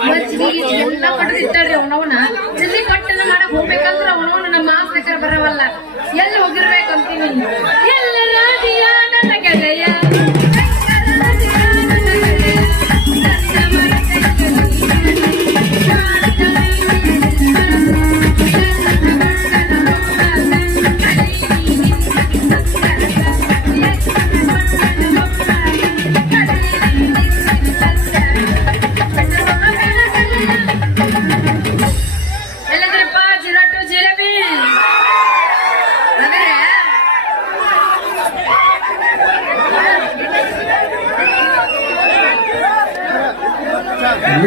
ಮಜ್ಜಿಗೆ ಎಲ್ಲ ಕಟ್ಟಿರ್ತಾಳ್ರಿ ಅವನವನ ಜಲ್ದಿ ಪಟ್ಟನ ಮಾಡಕ್ ಹೋಗ್ಬೇಕಂದ್ರ ಅವನವನ ನಮ್ಮ ಮಾಸ್ತರ ಬರವಲ್ಲ ಎಲ್ಲಿ ಹೋಗಿರ್ಬೇಕಂತೀನಿ ಎಲ್ಲ ರಾಜಿಯ ನನ್ನ ಗೆಳೆಯ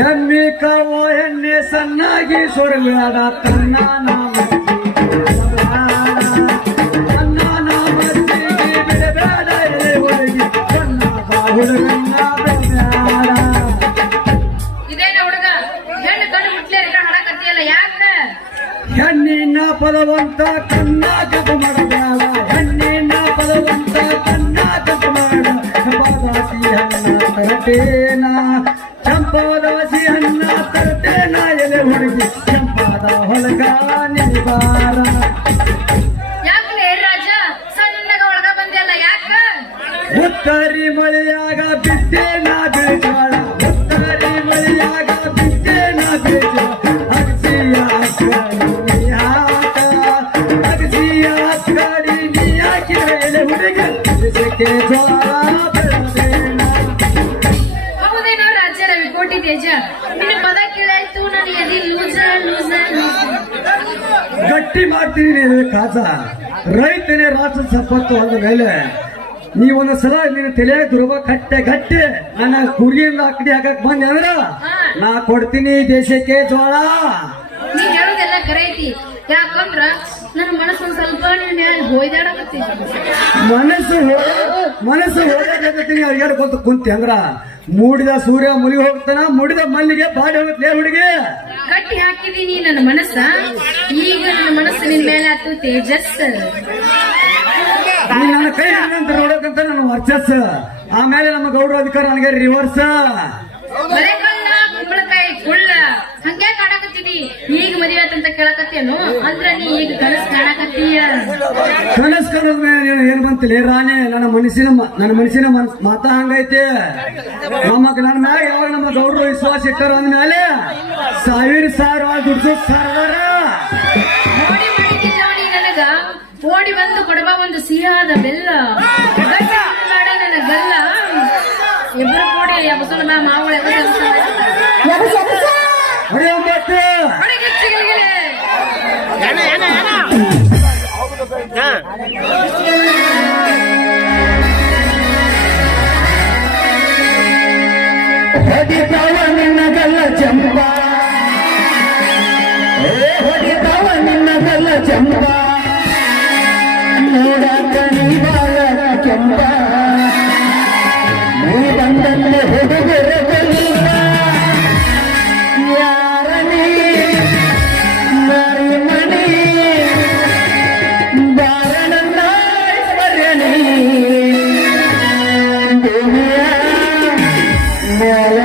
ಎಮ್ಮಿ ಕಾವೋ ಎಣ್ಣೆ ಸಣ್ಣಾಗಿ ಸುರಲಾಡ ತನ್ನ ನಾಮ ಬಿಡಬೇಡ ಎಲೆ ಹುಡುಗಿ ಸಣ್ಣ ಹುಡುಗನ್ನ ಬಿಡಬೇಡ. ಇದೇನ ಹುಡುಗ ಹೆಣ್ಣು ಕಣ್ಣು ಮುಟ್ಲೆ ಹಾಡಕತ್ತಿಯಲ್ಲ ಯಾಕ ಹೆಣ್ಣಿನ ಪದವಂತ ಕಣ್ಣಾಗ ಮಾಡಬೇಡ ಹೆಣ್ಣಿನ ಪದವಂತ ಕಣ್ಣಾಗ ಮಾಡ ಬಾದಾಸಿ ಹಣ್ಣ ತರಟೇನ ಚಂಪಾದಾಸಿ ಹಣ್ಣ ತರಟೇನ ಎಲೆ ಹುಡುಗಿ ಚಂಪಾದ ಹೊಲಗ ನಿವಾರ. ಯಾಕಲೇ ರಾಜ ಸಣ್ಣಗ ಒಳಗ ಬಂದಿಯಲ್ಲ ಯಾಕ ಉತ್ತರಿ ಮಳೆಯಾಗ ಬಿದ್ದೇನ ಬೀಜಾಳ ಉತ್ತರಿ ಮಳೆಯಾಗ ಬಿದ್ದೇನ ಬೀಜಾಳ ಅಗಸಿಯ ಅಕ್ಕಡಿ ಹಾಕ ಅಗಸಿಯ ಅಕ್ಕಡಿ ನೀ ಹಾಕಿದ ಎಲೆ ಹುಡುಗಿ ಬಿಸಕ್ಕೆ ಜೋಳ ಬೆಳೆದೇನ. ಹೌದೇನೋ ರಾಜ್ಯ ರವಿಕೋಟಿ ತೇಜ ನಿನ್ನ ಪದ ಕೇಳಾಯ್ತು ನಾನು ಎದಿ ಲೂಸ ಲೂಸ ಗಟ್ಟಿ ಮಾಡ್ತೀನಿ ನೀನು ಕಾಸ ರೈತನೇ ರಾಷ್ಟ್ರ ಸಂಪತ್ತು ಅಂದ ಮೇಲೆ ನೀವೊಂದು ಸಲ ನಿನ್ನ ತಲೆ ದುರ್ಬ ಕಟ್ಟೆ ಗಟ್ಟಿ ನನ್ನ ಕುರಿಯಿಂದ ಅಕ್ಕಡಿ ಹಾಕಕ್ ಬಂದೆ ಅಂದ್ರ ನಾ ಕೊಡ್ತೀನಿ ದೇಶಕ್ಕೆ ಜೋಳ. ನೀ ಹೇಳೋದೆಲ್ಲ ಕರೆ ಐತಿ ಯಾಕಂದ್ರ ನನ್ನ ಮನಸ್ಸು ಒಂದ್ ಸ್ವಲ್ಪ ಹೋಯ್ದಾಡಕತ್ತಿ ಮನಸ್ಸು ಹೋಗತ್ತೀನಿ ಅವ್ರಿಗೆ ಗೊತ್ತು ಕುಂತಿ ಅಂದ್ರ ಮೂಡಿದ ಸೂರ್ಯ ಮುಲಿಗೆ ಹೋಗ್ತಾನ ಮುಡಿದ ಮಲ್ಲಿಗೆ ಬಾಡಿ ಹೋಗುತ್ತೆ ಹುಡುಗಿ. ಕಟ್ಟಿ ಹಾಕಿದೀನಿ ನನ್ನ ಮನಸ್ಸ ಈಗ ನನ್ನ ಮನಸ್ಸು ನಿನ್ ಮೇಲೆ ಆತು ತೇಜಸ್ ನೀ ನನ್ನ ಕೈ ಅಂತ ನೋಡಕಂತ ನನ್ನ ವರ್ಚಸ್ ಆಮೇಲೆ ನಮ್ಮ ಗೌಡ್ರ ಅಧಿಕಾರ ನನಗೆ ರಿವರ್ಸ್. ಬರೇ ಕಲ್ಲ ಕುಂಬಳಕಾಯಿ ಕುಳ್ಳ ಹಂಗೆ ಕಾಡಕತ್ತೀನಿ ಈಗ ಮದುವೆ ಆತಂತ ಕೇಳಕತ್ತೇನು ಅಂದ್ರ ನೀ ಈಗ ಕನಸು ಕಾಣಕತ್ತೀಯ ಕನಸ್ ಕನಸ್ ಮೇಲೆ ಏನ್ ಬಂತಿಲ್ಲ ರಾಣಿ ನನ್ನ ಮನಸ್ಸಿನ ಮಾತಾ ಹಂಗೈತಿ. ನನ್ನ ಮ್ಯಾಗ ಯಾವಾಗ ನಮ್ಮ ಗೌಡ್ರು ವಿಶ್ವಾಸ ಇಟ್ಟಾರ ಅಂದ್ಮೇಲೆ ಸಾವಿರ ದುಡ್ಡು ಸರ್ದಾರ ನೋಡಿ ಮಾಡಿದ್ದಿಲ್ಲ ನೀ ನನಗ ಓಡಿ ಬಂದು ಕೊಡಬ ಒಂದು ಸಿಹಿಯಾದ ಬೆಲ್ಲ ಮಾಡ ನನ್ನ ಗಲ್ಲ ಇಬ್ರು ಕೂಡಿ ಎಬಸನ ಮಾವಳ ಹೊಡಿತಾವ ನಿನ್ನ ಗಲ್ಲ ಚಂಪಾ ಹೊಡಿತಾವ ನಿನ್ನ ಗಲ್ಲ ಚಂಪಾ ನೋಡಕ ನೀ ಬಾಳ ಕೆಂಪ ನೀ ಬಂದಲ್ಲಿ ಹುಡುಗರ ಬಲಿಯ ಯಾರ ನೀ ಮರಿ ಮಣಿ ಬಾರಣ್ಣ ಭೂಮಿಯ ಮೇಲ